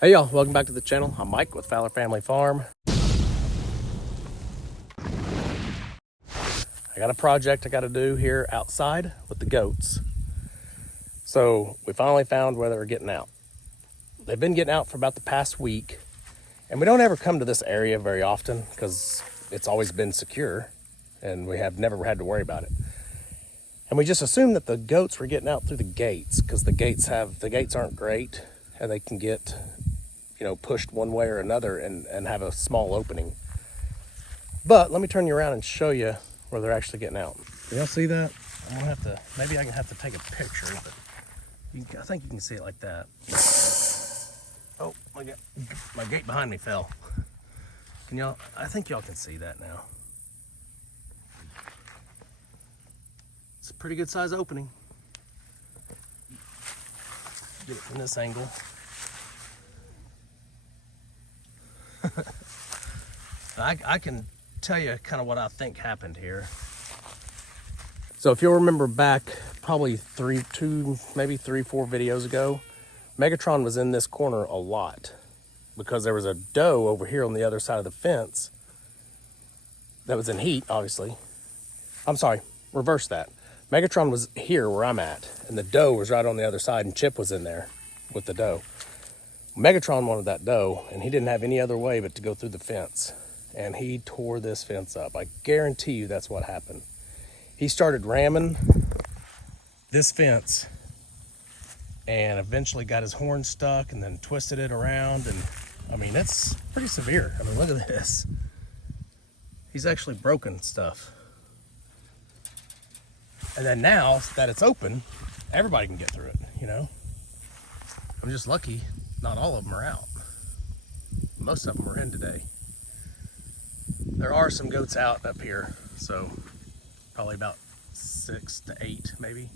Hey y'all, welcome back to the channel. I'm Mike with Fowler Family Farm. I got a project I got to do here outside with the goats. So we finally found where they're getting out. They've been getting out for about the past week, and we don't ever come to this area very often because it's always been secure and we have never had to worry about it. And we just assumed that the goats were getting out through the gates because the gates aren't great and they can get pushed one way or another and have a small opening. But let me turn you around and show you where they're actually getting out. Y'all see that? I'm gonna have to, maybe I can have to take a picture, but I think you can see it like that. Oh, my gate behind me fell. Can y'all, I think y'all can see that now. It's a pretty good size opening. Get it from this angle. I can tell you kind of what I think happened here. So if you'll remember back probably four videos ago, Megatron was in this corner a lot because there was a doe over here on the other side of the fence that was in heat, obviously. I'm sorry, reverse that. Megatron was here where I'm at, and the doe was right on the other side, and Chip was in there with the doe. Megatron wanted that doe, and he didn't have any other way but to go through the fence. And he tore this fence up. I guarantee you that's what happened. He started ramming this fence and eventually got his horn stuck and then twisted it around. And I mean, it's pretty severe. I mean, look at this. He's actually broken stuff. And then now that it's open, everybody can get through it, you know? I'm just lucky not all of them are out. Most of them are in today. There are some goats out up here, so probably about 6 to 8 maybe.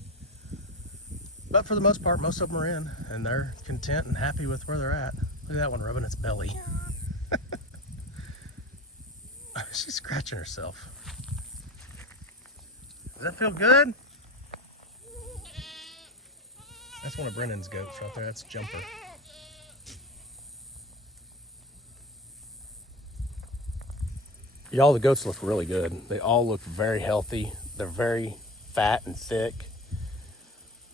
But for the most part, most of them are in, and they're content and happy with where they're at. Look at that one rubbing its belly. She's scratching herself. Does that feel good? That's one of Brennan's goats right there. That's Jumper. Y'all, the goats look really good. They all look very healthy. They're very fat and thick.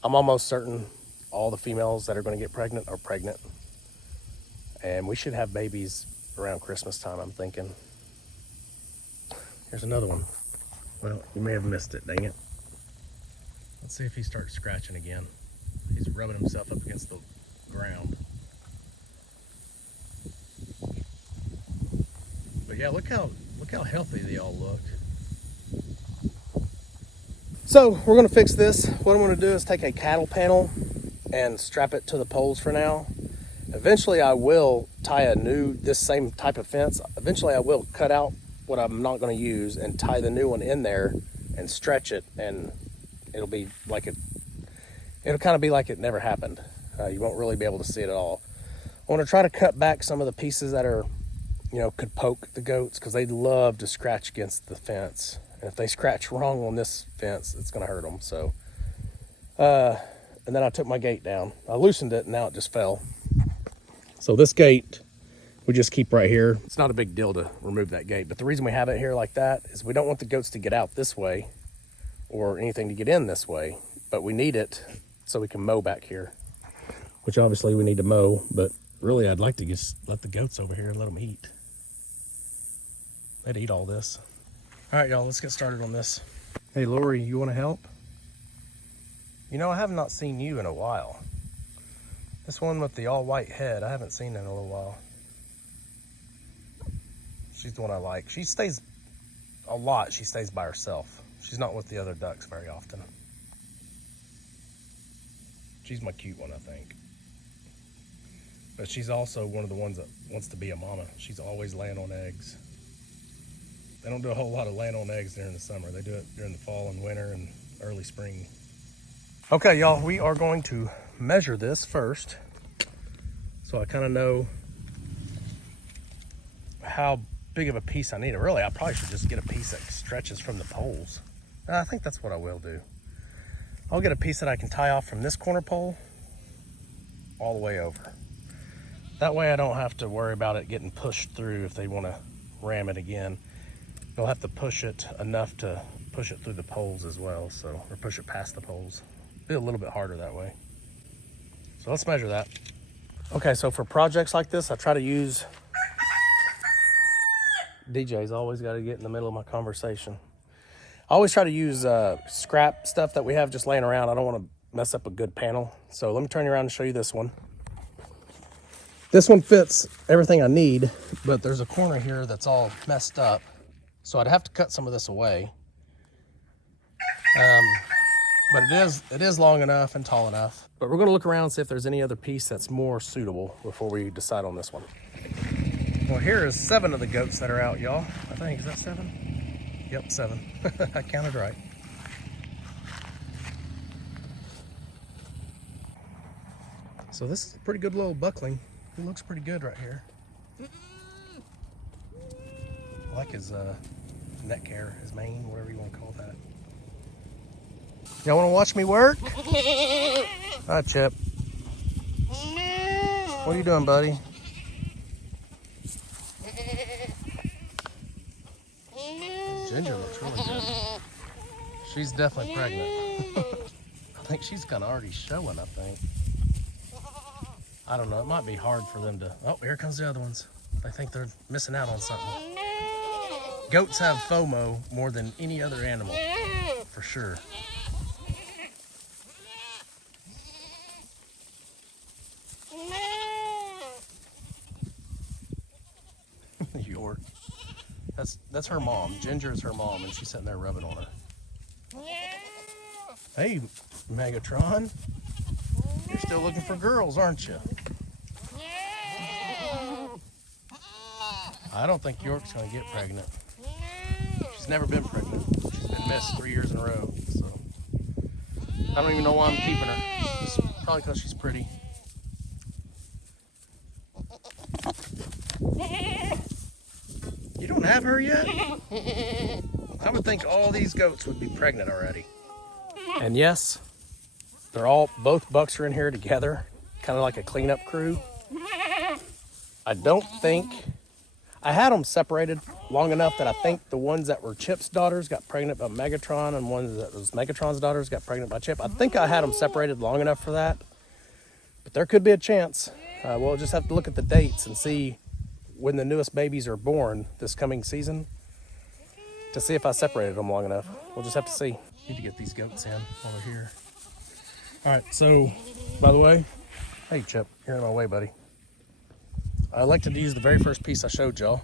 I'm almost certain all the females that are going to get pregnant are pregnant. And we should have babies around Christmas time, I'm thinking. Here's another one. Well, you may have missed it, dang it. Let's see if he starts scratching again. He's rubbing himself up against the ground. But yeah, look how healthy they all look. So we're gonna fix this. What I'm gonna do is take a cattle panel and strap it to the poles for now. Eventually I will tie this same type of fence. Eventually I will cut out what I'm not gonna use and tie the new one in there and stretch it, and it'll kind of be like it never happened. You won't really be able to see it at all. I wanna try to cut back some of the pieces that are, could poke the goats, because they love to scratch against the fence. And if they scratch wrong on this fence, it's gonna hurt them. So, and then I took my gate down. I loosened it and now it just fell. So this gate, we just keep right here. It's not a big deal to remove that gate, but the reason we have it here like that is we don't want the goats to get out this way or anything to get in this way, but we need it so we can mow back here, which obviously we need to mow, but really I'd like to just let the goats over here and let them eat. They'd eat all this. All right, y'all, let's get started on this. Hey, Lori, you want to help? I have not seen you in a while. This one with the all-white head, I haven't seen in a little while. She's the one I like. She stays by herself. She's not with the other ducks very often. She's my cute one, I think. But she's also one of the ones that wants to be a mama. She's always laying on eggs. They don't do a whole lot of laying on eggs during the summer. They do it during the fall and winter and early spring. Okay, y'all, we are going to measure this first, so I kind of know how big of a piece I need. Really, I probably should just get a piece that stretches from the poles. I think that's what I will do. I'll get a piece that I can tie off from this corner pole all the way over. That way I don't have to worry about it getting pushed through if they want to ram it again. They'll have to push it enough to push it through the poles as well, so, or push it past the poles. Be a little bit harder that way. So let's measure that. Okay, so for projects like this, I try to use, DJ's always got to get in the middle of my conversation. I always try to use scrap stuff that we have just laying around. I don't want to mess up a good panel. So let me turn you around and show you this one. This one fits everything I need, but there's a corner here that's all messed up. So I'd have to cut some of this away. But it is long enough and tall enough. But we're gonna look around and see if there's any other piece that's more suitable before we decide on this one. Well, here is 7 of the goats that are out, y'all. I think, is that 7? Yep, 7. I counted right. So this is a pretty good little buckling. He looks pretty good right here. I like his neck hair, his mane, whatever you want to call that. Y'all want to watch me work? Hi, Chip. What are you doing, buddy? Ginger looks really good. She's definitely pregnant. I think she's kind of already showing, I think. I don't know, it might be hard for them to... Oh, here comes the other ones. I think they're missing out on something. Goats have FOMO more than any other animal, for sure. York. That's her mom. Ginger is her mom, and she's sitting there rubbing on her. Hey, Megatron. You're still looking for girls, aren't you? I don't think York's gonna get pregnant. She's never been pregnant. She's been missed 3 years in a row, so I don't even know why I'm keeping her. It's probably because she's pretty. You don't have her yet? I would think all these goats would be pregnant already. And yes, both bucks are in here together, kind of like a cleanup crew. I don't think, I had them separated long enough that I think the ones that were Chip's daughters got pregnant by Megatron and ones that was Megatron's daughters got pregnant by Chip. I think I had them separated long enough for that, but there could be a chance. We'll just have to look at the dates and see when the newest babies are born this coming season to see if I separated them long enough. We'll just have to see. Need to get these goats in while they're here. All right, so, by the way, hey Chip, you're in my way, buddy. I elected to use the very first piece I showed y'all.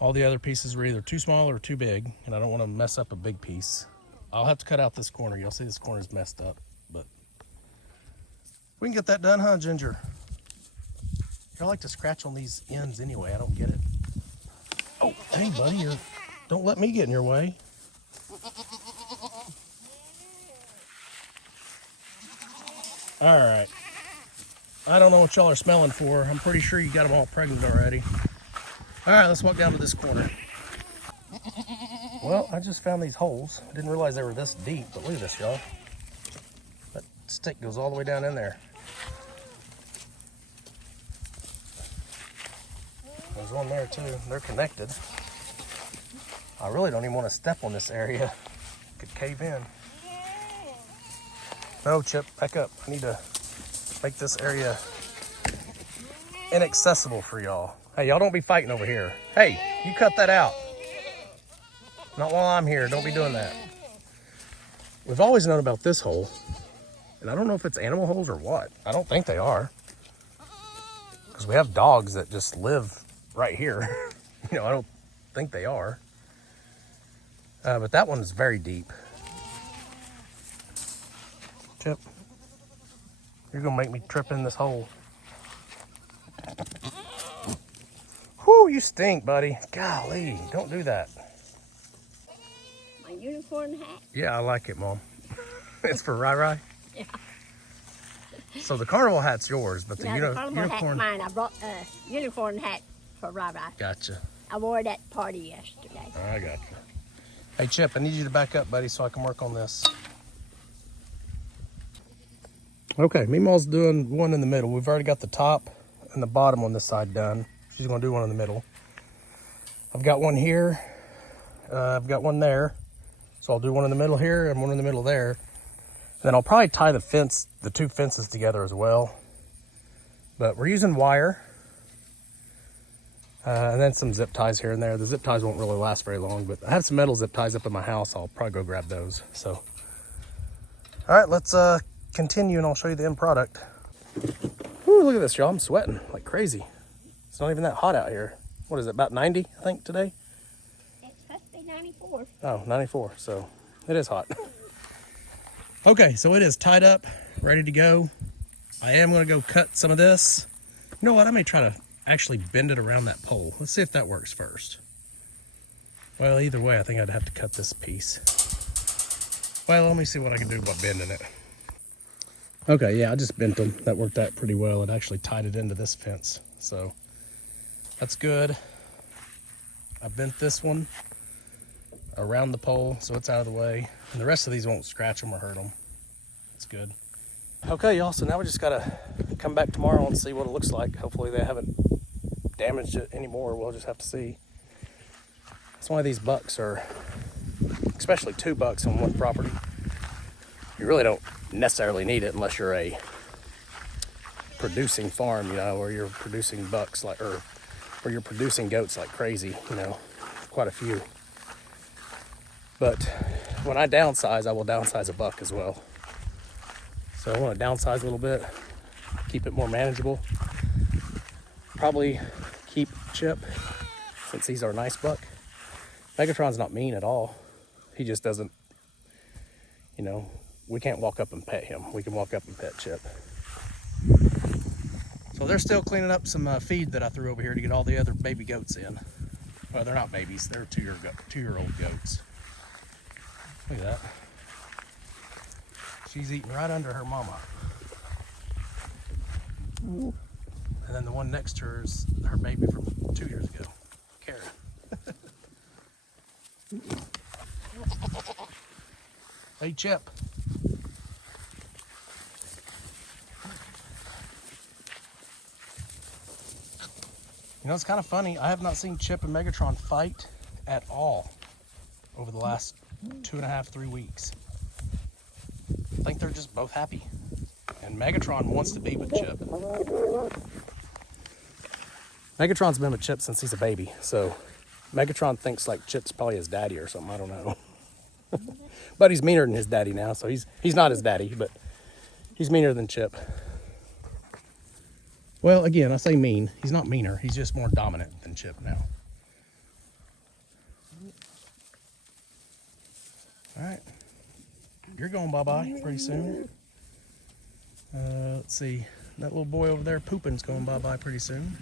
All the other pieces were either too small or too big, and I don't want to mess up a big piece. I'll have to cut out this corner. You'll see this corner's messed up, but we can get that done, huh, Ginger? Y'all like to scratch on these ends anyway. I don't get it. Oh, hey, buddy, don't let me get in your way. All right. I don't know what y'all are smelling for. I'm pretty sure you got them all pregnant already. All right, let's walk down to this corner. Well, I just found these holes. I didn't realize they were this deep, but look at this, y'all. That stick goes all the way down in there. There's one there too. They're connected. I really don't even want to step on this area. Could cave in. No, Chip, back up. I need to make this area inaccessible for y'all. Hey, y'all don't be fighting over here. Hey, you cut that out. Not while I'm here. Don't be doing that. We've always known about this hole, and I don't know if it's animal holes or what. I don't think they are, because we have dogs that just live right here. I don't think they are. But that one is very deep. Chip, you're gonna make me trip in this hole. Whew, you stink, buddy. Golly, don't do that. My unicorn hat? Yeah, I like it, Mom. It's for Rai. Yeah. So the carnival hat's yours, but the carnival unicorn... hat's mine. I brought a unicorn hat for Rai. Gotcha. I wore it at the party yesterday. I gotcha. Hey, Chip, I need you to back up, buddy, so I can work on this. Okay, Meemaw's doing one in the middle. We've already got the top and the bottom on this side done. She's gonna do one in the middle. I've got one here, I've got one there. So I'll do one in the middle here and one in the middle there. And then I'll probably tie the two fences together as well. But we're using wire. And then some zip ties here and there. The zip ties won't really last very long, but I have some metal zip ties up in my house. I'll probably go grab those. So, all right, let's continue and I'll show you the end product. Ooh, look at this, y'all. I'm sweating like crazy. It's not even that hot out here. What is it, about 90, I think, today? It's supposed to be 94. Oh, 94, so it is hot. Okay, so it is tied up, ready to go. I am gonna go cut some of this. You know what, I may try to actually bend it around that pole. Let's see if that works first. Well, either way, I think I'd have to cut this piece. Well, let me see what I can do by bending it. Okay, yeah, I just bent them. That worked out pretty well. It actually tied it into this fence, so that's good. I bent this one around the pole so it's out of the way. And the rest of these won't scratch them or hurt them. That's good. Okay, y'all, so now we just gotta come back tomorrow and see what it looks like. Hopefully they haven't damaged it anymore. We'll just have to see. That's why these bucks are, especially 2 bucks on one property. You really don't necessarily need it unless you're a producing farm, you know, where you're producing bucks like, or where you're producing goats like crazy, you know, quite a few. But when I downsize, I will downsize a buck as well. So I want to downsize a little bit, keep it more manageable. Probably keep Chip, since he's our nice buck. Megatron's not mean at all. He just doesn't, you know, we can't walk up and pet him. We can walk up and pet Chip. So they're still cleaning up some feed that I threw over here to get all the other baby goats in. Well, they're not babies, they're two-year-old goats. Look at that. She's eating right under her mama. And then the one next to her is her baby from 2 years ago, Kara. Hey, Chip. You know, it's kind of funny. I have not seen Chip and Megatron fight at all over the last 2.5, 3 weeks. I think they're just both happy. And Megatron wants to be with Chip. Megatron's been with Chip since he's a baby, so Megatron thinks like Chip's probably his daddy or something, I don't know. But he's meaner than his daddy now, so he's not his daddy, but he's meaner than Chip. Well, again, I say mean. He's not meaner, he's just more dominant than Chip now. All right, you're going bye-bye pretty soon. Let's see, that little boy over there pooping's going bye-bye pretty soon.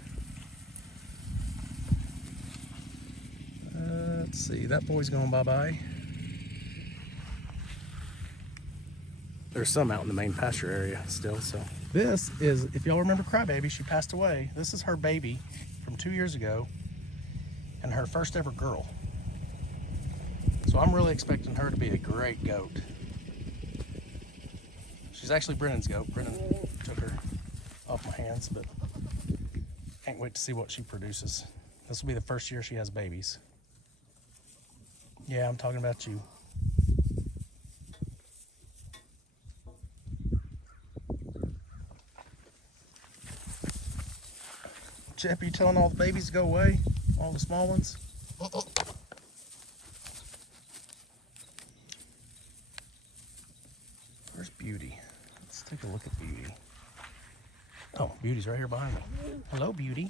Let's see, that boy's going bye-bye. There's some out in the main pasture area still, so. This is, if y'all remember Crybaby, she passed away. This is her baby from 2 years ago and her first ever girl. So I'm really expecting her to be a great goat. She's actually Brennan's goat. Brennan took her off my hands, but can't wait to see what she produces. This will be the first year she has babies. Yeah, I'm talking about you. Chip, you telling all the babies to go away? All the small ones? Where's Beauty? Let's take a look at Beauty. Oh, Beauty's right here behind me. Hello, Beauty.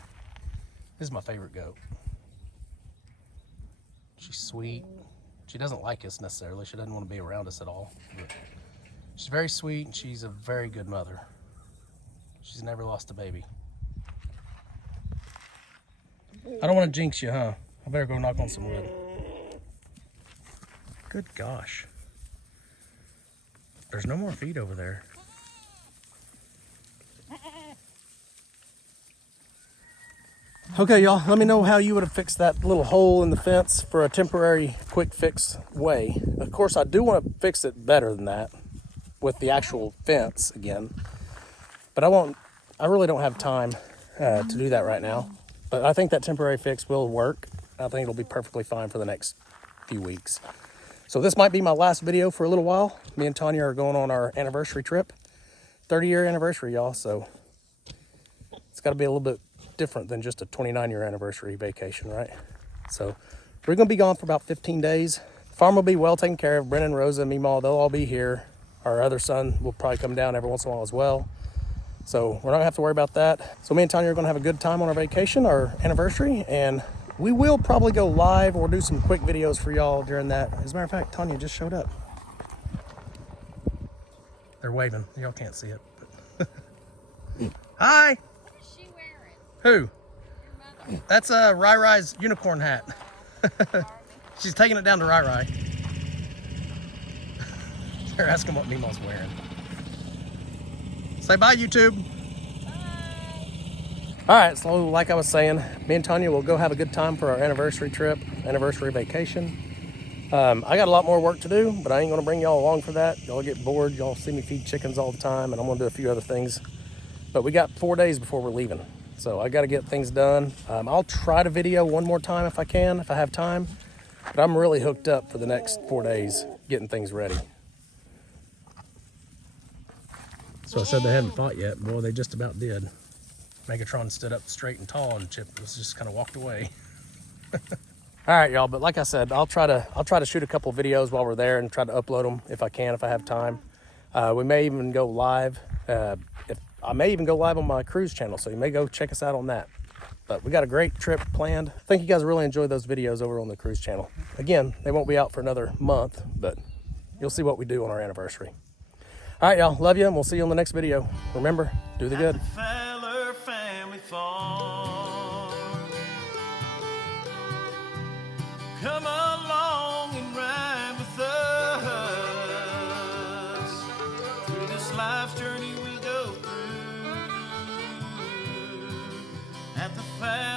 This is my favorite goat. She's sweet. She doesn't like us necessarily. She doesn't want to be around us at all. But she's very sweet and she's a very good mother. She's never lost a baby. I don't want to jinx you, huh? I better go knock on some wood. Good gosh. There's no more feed over there. Okay, y'all, let me know how you would have fixed that little hole in the fence for a temporary quick fix way. Of course, I do want to fix it better than that with the actual fence again. But I really don't have time. to do that right now. But I think that temporary fix will work. I think it'll be perfectly fine for the next few weeks. So this might be my last video for a little while. Me and Tanya are going on our anniversary trip. 30-year anniversary, y'all. So it's got to be a little bit different than just a 29-year anniversary vacation, right? So we're going to be gone for about 15 days. Farm will be well taken care of. Brennan, Rosa, Meemaw, they'll all be here. Our other son will probably come down every once in a while as well. So we're not gonna have to worry about that. So me and Tanya are gonna have a good time on our vacation, our anniversary, and we will probably go live or do some quick videos for y'all during that. As a matter of fact, Tanya just showed up. They're waving. Y'all can't see it. But hi. What is she wearing? Who? That's Rai Rai's unicorn hat. She's taking it down to Rai Rai. They're asking what Meemaw's wearing. Say bye, YouTube. Bye. All right, so like I was saying, me and Tanya will go have a good time for our anniversary trip, anniversary vacation. I got a lot more work to do, but I ain't gonna bring y'all along for that. Y'all get bored, y'all see me feed chickens all the time, and I'm gonna do a few other things. But we got 4 days before we're leaving, so I gotta get things done. I'll try to video one more time if I can, if I have time, but I'm really hooked up for the next 4 days, getting things ready. So I said they hadn't fought yet. Boy, they just about did. Megatron stood up straight and tall, and Chip was just kind of walked away. All right, y'all. But like I said, I'll try to shoot a couple videos while we're there and try to upload them if I can, if I have time. We may even go live. I may even go live on my cruise channel, so you may go check us out on that. But we got a great trip planned. I think you guys really enjoy those videos over on the cruise channel. Again, they won't be out for another month, but you'll see what we do on our anniversary. All right, y'all. Love you, and we'll see you on the next video. Remember, do the good. At the Fowler family farm. Come along and ride with us through this life's journey we go through. At the Fowler